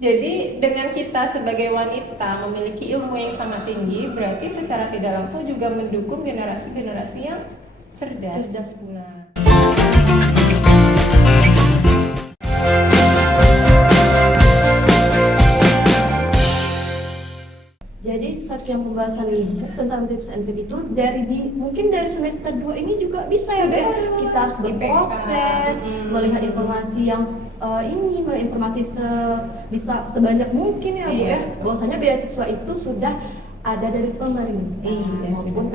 Jadi dengan kita sebagai wanita memiliki ilmu yang sangat tinggi, berarti secara tidak langsung juga mendukung generasi-generasi yang cerdas. Cerdas pula. Jadi setiap pembahasan ibu tentang tips and trick itu mungkin dari semester 2 ini juga bisa ya, Sudah. kita harus berproses, melihat informasi yang melihat informasi bisa sebanyak mungkin ya Bu ya. Bahwasanya beasiswa itu sudah ada dari pemerintah maupun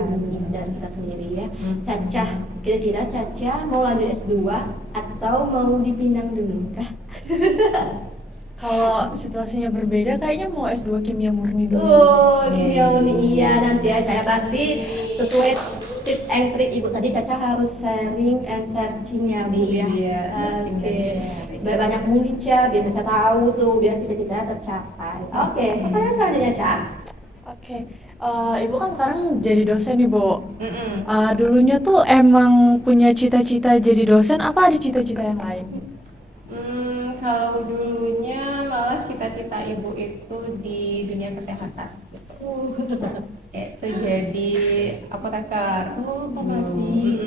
dari kita sendiri ya. Caca, kira-kira Caca mau lanjut S2 atau mau dipinang dulu kah? Kalau situasinya berbeda, kayaknya mau S2 kimia murni dulu. Oh, kimia murni iya nanti ya saya pasti sesuai tips and trick Ibu tadi Caca harus sharing and searching ya Bu ya. Iya, searching dan sharing. Supaya banyak mungkin Ca, biar Caca tahu tuh, biar cita-cita tercapai. Oke, pertanyaan selanjutnya Ca. Oke, Ibu kan sekarang jadi dosen nih Bu. Dulunya tuh emang punya cita-cita jadi dosen, apa ada cita-cita yang lain? Kalau dulunya malah cita-cita ibu itu di dunia kesehatan. Itu jadi apoteker. Oh, farmasi.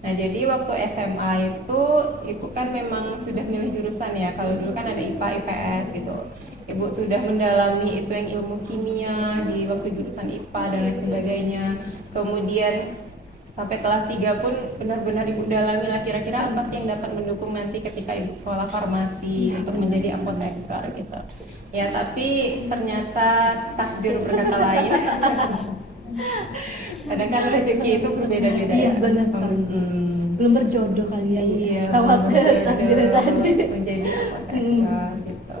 Nah, jadi waktu SMA itu ibu kan memang sudah milih jurusan ya. Kalau dulu kan ada IPA, IPS gitu. Ibu sudah mendalami itu yang ilmu kimia di waktu jurusan IPA dan lain sebagainya. Kemudian sampai kelas 3 pun benar-benar ibu dalami lah kira-kira apa sih yang dapat mendukung nanti ketika ibu sekolah farmasi untuk menjadi apoteker gitu. Ya, tapi ternyata takdir berkata lain. Kadang kan rezeki itu berbeda-beda. Iya, ya. benar sekali. Belum berjodoh kali ya. Iya, Sama takdir tadi. menjadi apoteker gitu.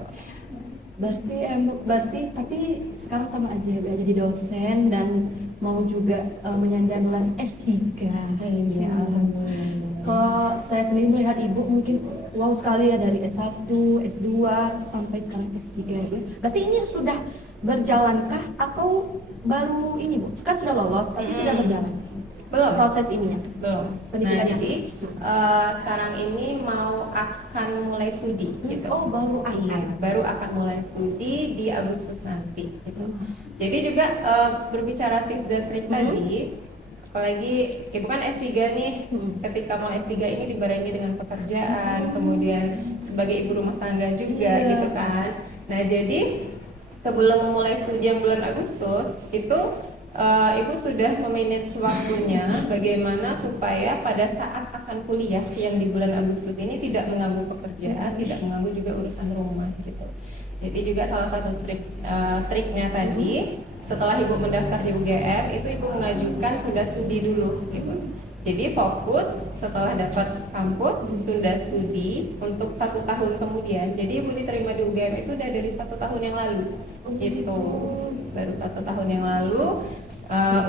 Berarti tapi sekarang sama aja ya, jadi dosen dan mau juga menyandang gelar S3. Iya, alhamdulillah. Kalau saya sendiri melihat ibu mungkin wow sekali ya dari S1, S2 sampai sekarang S3 ya. Berarti ini sudah berjalankah atau baru ini Bu? Kan sudah lolos tapi sudah berjalan? Belum. Proses ininya? Belum. Nah, Pendidikannya? jadi sekarang ini akan mulai studi gitu. Oh, baru akan. Iya, baru akan mulai studi di Agustus nanti gitu. Jadi juga berbicara tips dan trik tadi, apalagi ibu kan S3 nih, ketika mau S3 ini dibarengi dengan pekerjaan, kemudian sebagai ibu rumah tangga juga gitu kan. Nah, jadi sebelum mulai studi yang bulan Agustus itu ibu sudah memanage waktunya bagaimana supaya pada saat akan kuliah yang di bulan Agustus ini tidak mengganggu pekerjaan, tidak mengganggu juga urusan rumah gitu. Jadi juga salah satu triknya tadi, setelah ibu mendaftar di UGM itu ibu mengajukan tunda studi dulu gitu. Jadi fokus setelah dapat kampus tunda studi untuk 1 tahun kemudian. Jadi ibu diterima di UGM itu udah dari 1 tahun yang lalu. Gitu, baru 1 tahun yang lalu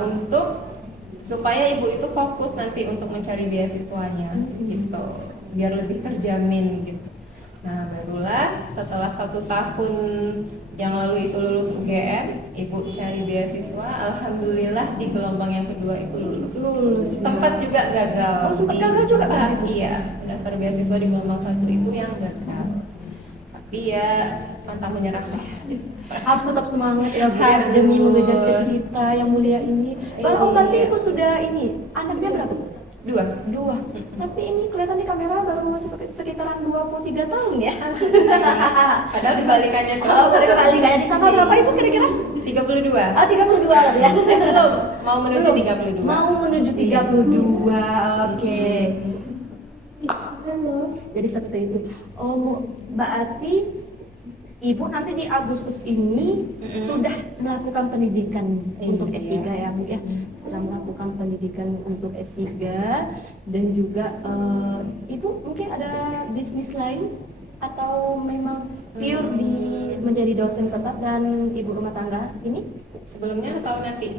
untuk supaya ibu itu fokus nanti untuk mencari beasiswanya gitu, biar lebih terjamin gitu. Nah, barulah setelah 1 tahun yang lalu itu lulus UGM, ibu cari beasiswa, alhamdulillah di gelombang yang kedua itu lulus. Sempat juga gagal. Oh, sempat gagal juga kan? Iya, daftar beasiswa di gelombang 1 itu yang gagal. Tapi ya pantang menyerah deh. Harus tetap semangat ya Bu ya, demi mengejar cita-cita yang mulia ini. Baru berarti ibu sudah ini, anaknya berapa? 2. Tapi ini kelihatan di kamera baru masih sekitaran 23 tahun ya. Padahal dibalikannya tuh. Oh, kebalikannya ditambah berapa itu kira-kira? 32. Ah, 32 lah ya. Belum, mau menuju Belum. 32. Mau menuju 32. Oke. Jadi seperti itu. Oh, berarti Ibu nanti di Agustus ini sudah melakukan pendidikan untuk S3 ya Bu ya. Sudah melakukan pendidikan untuk S3 dan juga Ibu mungkin ada bisnis lain atau memang pure di menjadi dosen tetap dan ibu rumah tangga ini? Sebelumnya atau nanti?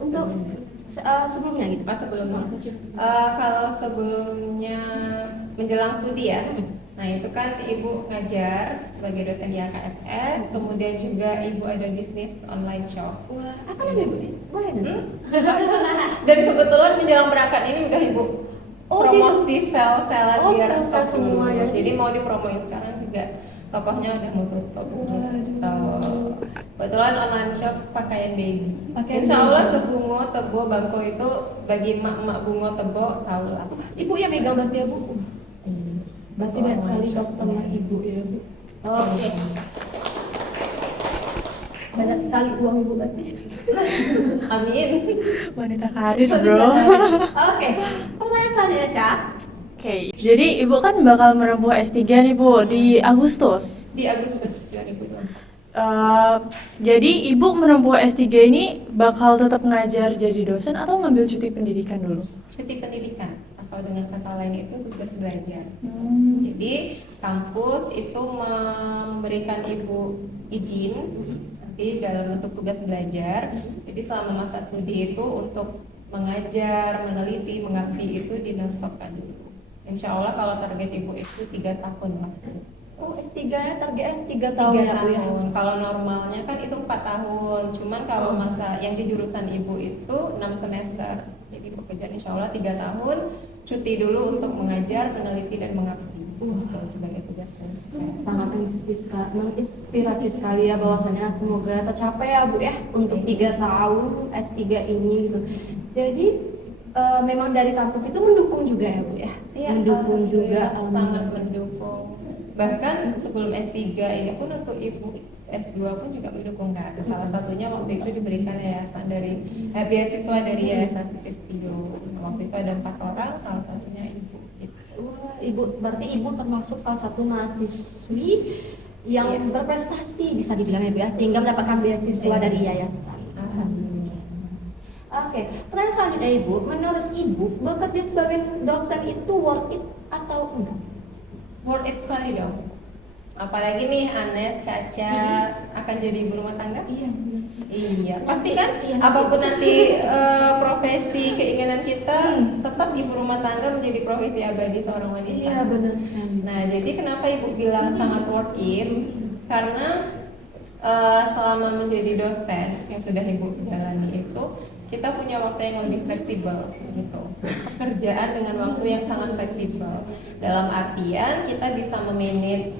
Untuk sebelumnya gitu. Pas sebelumnya. Kalau sebelumnya menjelang studi ya. Nah, itu kan ibu ngajar sebagai dosen di AKSS, kemudian juga ibu ada bisnis online shop. Wah, apa namanya Bu? Boleh nggak? Dan kebetulan menjelang berangkat ini udah ibu Oh, promosi sel-selan Oh, biar sel-sel stok semua dulu. ya. Jadi mau dipromoin sekarang juga tokohnya udah mau tutup. Waduh. Kebetulan online shop pakaian baby. Pakaian Insya Allah baby. sebungo tebo bangko itu bagi emak-emak bungo tebo tahu lah. Ibu yang megang berarti ya Bu? Berarti banyak sekali Online shop. customer Ibu ya Bu? Oke. Banyak sekali uang Ibu berarti. Amin. Wanita karir bro. Oke, pertanyaan selanjutnya Ca. Oke, jadi ibu kan bakal menempuh S3 nih bu di Agustus. Di Agustus 2024. Jadi ibu menempuh S3 ini bakal tetap ngajar jadi dosen atau ngambil cuti pendidikan dulu? Cuti pendidikan atau dengan kata lain itu tugas belajar. Hmm. Jadi kampus itu memberikan ibu izin nanti dalam bentuk tugas belajar. Jadi selama masa studi itu untuk mengajar, meneliti, mengabdi itu dinonstopkan dulu. Insya Allah kalau target ibu itu 3 tahun lah. Oh S3 nya targetnya 3 tahun 3 ya Bu ya? tahun. Kalau normalnya kan itu 4 tahun. Cuman kalau masa yang di jurusan ibu itu 6 semester. Jadi pekerjaan insya Allah 3 tahun. Cuti dulu untuk mengajar, meneliti dan mengabdi. Itu sebagai tugas dosen. Sangat menginspirasi sekali ya bahwasanya semoga tercapai ya Bu ya untuk 3 tahun S3 ini gitu. Jadi memang dari kampus itu mendukung juga ya Bu ya? Iya, Mendukung juga. sangat mendukung. Bahkan sebelum S3 ini pun untuk ibu S2 pun juga mendukung kan. Salah satunya waktu itu diberikan yayasan dari beasiswa dari Yayasan Sukristio. Waktu itu ada 4 orang, salah satunya ibu. Gitu. Wah, Ibu berarti Ibu termasuk salah satu mahasiswi yang Iya. berprestasi bisa dibilang ya Bu ya, sehingga mendapatkan beasiswa Iya. dari yayasan. Alhamdulillah. Oke, pertanyaan selanjutnya Ibu, menurut Ibu bekerja sebagai dosen itu worth it atau enggak? Worth it sekali dong. Apalagi nih Anes, Caca akan jadi ibu rumah tangga. Iya benar. Iya, pasti kan Iya, apapun nanti profesi keinginan kita, tetap ibu rumah tangga menjadi profesi abadi seorang wanita. Iya benar sekali. Nah, jadi kenapa ibu bilang sangat worth it? Karena selama menjadi dosen yang sudah ibu jalani itu, kita punya waktu yang lebih fleksibel gitu. Pekerjaan dengan waktu yang sangat fleksibel. Dalam artian kita bisa memanage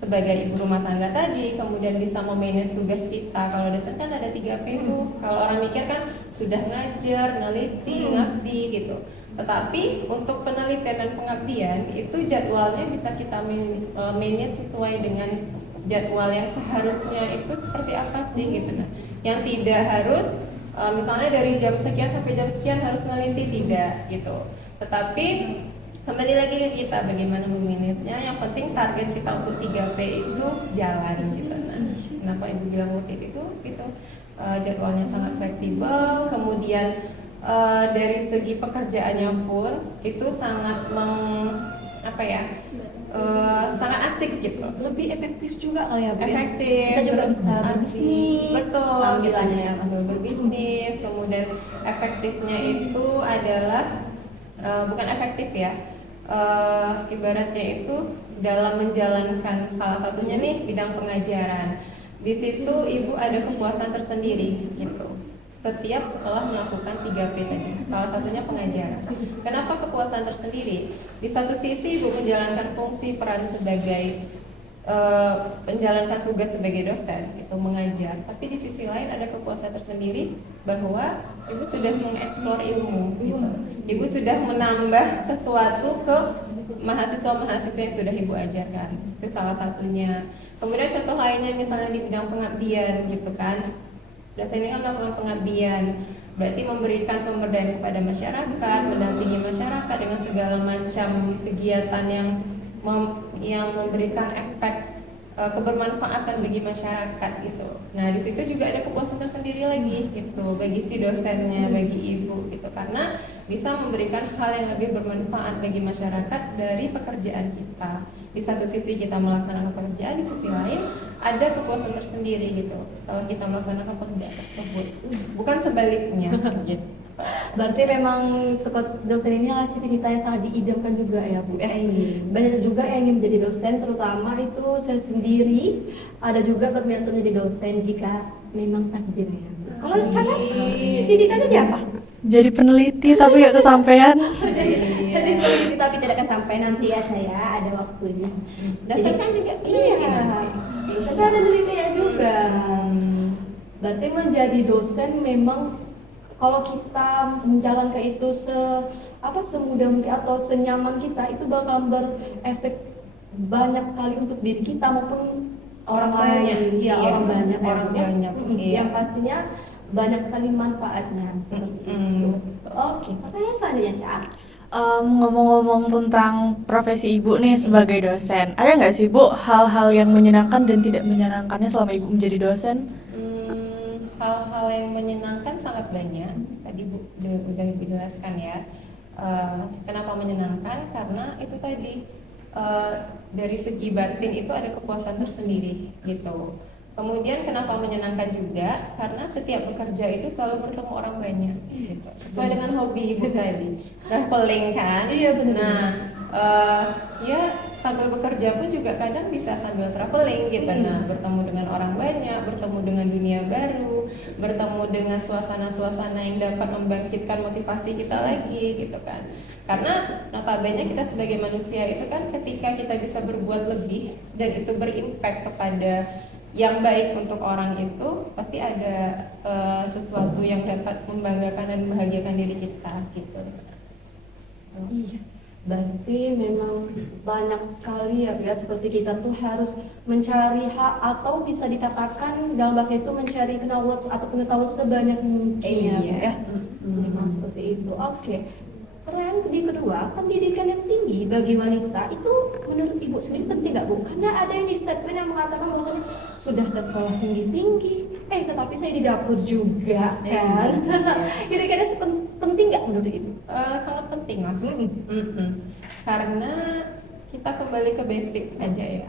sebagai ibu rumah tangga tadi, kemudian bisa memanage tugas kita. Kalau dosen kan ada 3P tuh. Kalau orang mikir kan sudah ngajar, neliti, ngabdi gitu. Tetapi untuk penelitian dan pengabdian itu jadwalnya bisa kita manage sesuai dengan jadwal yang seharusnya itu seperti apa sih gitu. Nah, yang tidak harus misalnya dari jam sekian sampai jam sekian harus neliti, tidak gitu. Tetapi kembali lagi ke kita bagaimana memanagenya. Yang penting target kita untuk 3P itu jalan gitu. Nah, kenapa ibu bilang worth it itu jadwalnya sangat fleksibel, kemudian dari segi pekerjaannya pun itu sangat sangat asik gitu. Lebih efektif juga kali ya Bu ya? Efektif, Kita juga terus bisa asik. berbisnis Betul, sambilannya kita ya. bisa sambil berbisnis. Kemudian efektifnya itu adalah bukan efektif ya, ibaratnya itu dalam menjalankan salah satunya nih bidang pengajaran. Di situ ibu ada kepuasan tersendiri gitu. Setiap setelah melakukan 3P tadi, salah satunya pengajaran. Kenapa kepuasan tersendiri? Di satu sisi ibu menjalankan fungsi peran sebagai menjalankan tugas sebagai dosen, itu mengajar. Tapi di sisi lain ada kepuasan tersendiri bahwa ibu sudah mengeksplor ilmu. Gitu. Ibu sudah menambah sesuatu ke mahasiswa-mahasiswa yang sudah ibu ajarkan. Itu salah satunya. Kemudian contoh lainnya misalnya di bidang pengabdian gitu kan. Dosen ini kan melakukan pengabdian, berarti memberikan pemberdayaan kepada masyarakat, mendampingi masyarakat dengan segala macam kegiatan yang memberikan efek kebermanfaatan bagi masyarakat gitu. Nah di situ juga ada kepuasan tersendiri lagi gitu bagi si dosennya, bagi ibu gitu, karena bisa memberikan hal yang lebih bermanfaat bagi masyarakat dari pekerjaan kita. Di satu sisi kita melaksanakan pekerjaan, di sisi lain ada kepuasan tersendiri gitu setelah kita melaksanakan pekerjaan tersebut, bukan sebaliknya gitu. Berarti memang dosen ini adalah cita-cita yang sangat diidamkan juga ya Bu. Banyak juga yang ingin menjadi dosen, terutama itu saya sendiri ada juga berminat untuk menjadi dosen jika memang takdir ya Bu. Kalau Caca, cita-citanya jadi apa? Jadi peneliti tapi gak kesampaian. Jadi peneliti tapi tapi tidak akan sampai nanti ya saya ada waktunya. Dosen kan juga Iya, nanti. saya ada deliknya juga. Berarti menjadi dosen memang kalau kita menjalankan itu semudah mungkin atau senyaman kita itu bakal berefek banyak sekali untuk diri kita maupun orang lain. Banyak, Iya, iya. orang banyak. Orang banyak, iya. Yang pastinya banyak sekali manfaatnya seperti itu. Oke, pertanyaan selanjutnya, Cak. Ngomong-ngomong tentang profesi ibu nih sebagai dosen, ada nggak sih Bu hal-hal yang menyenangkan dan tidak menyenangkannya selama ibu menjadi dosen? Hal-hal yang menyenangkan sangat banyak. Tadi udah Ibu jelaskan ya. Kenapa menyenangkan? Karena itu tadi dari segi batin itu ada kepuasan tersendiri gitu. Kemudian kenapa menyenangkan juga? Karena setiap bekerja itu selalu bertemu orang banyak gitu. Sesuai dengan hobi Ibu tadi, traveling kan. Iya, benar. Nah, ya sambil bekerja pun juga kadang bisa sambil traveling gitu. Nah, bertemu dengan orang banyak, bertemu dengan dunia baru, bertemu dengan suasana-suasana yang dapat membangkitkan motivasi kita lagi gitu kan. Karena notabene kita sebagai manusia itu kan ketika kita bisa berbuat lebih dan itu berimpact kepada yang baik untuk orang itu, pasti ada sesuatu yang dapat membanggakan dan membahagiakan diri kita gitu. Iya, berarti memang banyak sekali ya, seperti kita tuh harus mencari hak atau bisa dikatakan dalam bahasa itu mencari knowledge atau pengetahuan sebanyak mungkin ya. Memang seperti itu. Oke. Pertanyaan kedua, pendidikan yang tinggi bagi wanita itu menurut Ibu sendiri penting nggak Bu? Karena ada yang di statement yang mengatakan bahwasanya sudah saya sekolah tinggi-tinggi, tetapi saya di dapur juga kan. Kira-kira penting nggak menurut Ibu? Sangat penting lah. Karena kita kembali ke basic aja ya.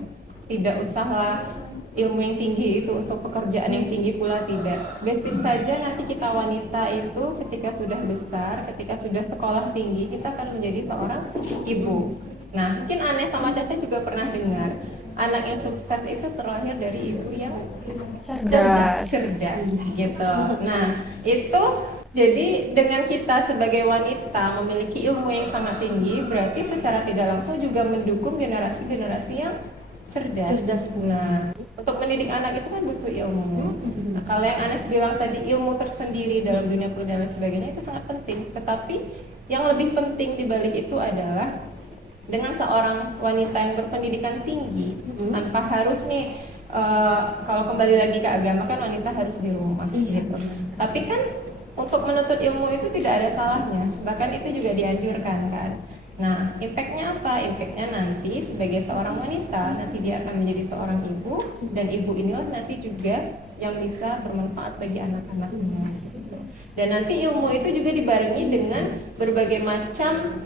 Tidak usahlah ilmu yang tinggi itu untuk pekerjaan yang tinggi pula, tidak. Basic saja nanti kita wanita itu ketika sudah besar, ketika sudah sekolah tinggi, kita akan menjadi seorang ibu. Nah, mungkin Aneh sama Caca juga pernah dengar, anak yang sukses itu terlahir dari ibu yang cerdas gitu. Nah, itu jadi dengan kita sebagai wanita memiliki ilmu yang sangat tinggi, berarti secara tidak langsung juga mendukung generasi-generasi yang cerdas. Nah, untuk mendidik anak itu kan butuh ilmu. Nah, kalau yang Anes bilang tadi ilmu tersendiri dalam dunia kuliah dan sebagainya itu sangat penting. Tetapi yang lebih penting dibalik itu adalah dengan seorang wanita yang berpendidikan tinggi, tanpa harus nih kalau kembali lagi ke agama kan wanita harus di rumah gitu. Tapi kan untuk menuntut ilmu itu tidak ada salahnya. Bahkan itu juga dianjurkan kan. Nah, impactnya apa? Impactnya nanti sebagai seorang wanita, nanti dia akan menjadi seorang ibu, dan ibu inilah nanti juga yang bisa bermanfaat bagi anak-anaknya. Dan nanti ilmu itu juga dibarengi dengan berbagai macam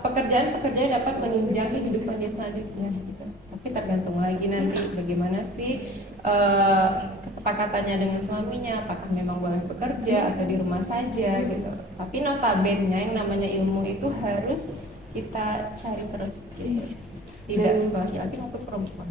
pekerjaan-pekerjaan yang dapat menunjang kehidupan dia selanjutnya. Tapi tergantung lagi nanti bagaimana sih kesepakatannya dengan suaminya, apakah memang boleh bekerja atau di rumah saja gitu. Tapi notabene yang namanya ilmu itu harus kita cari terus gitu. Tidak laki-laki maupun perempuan.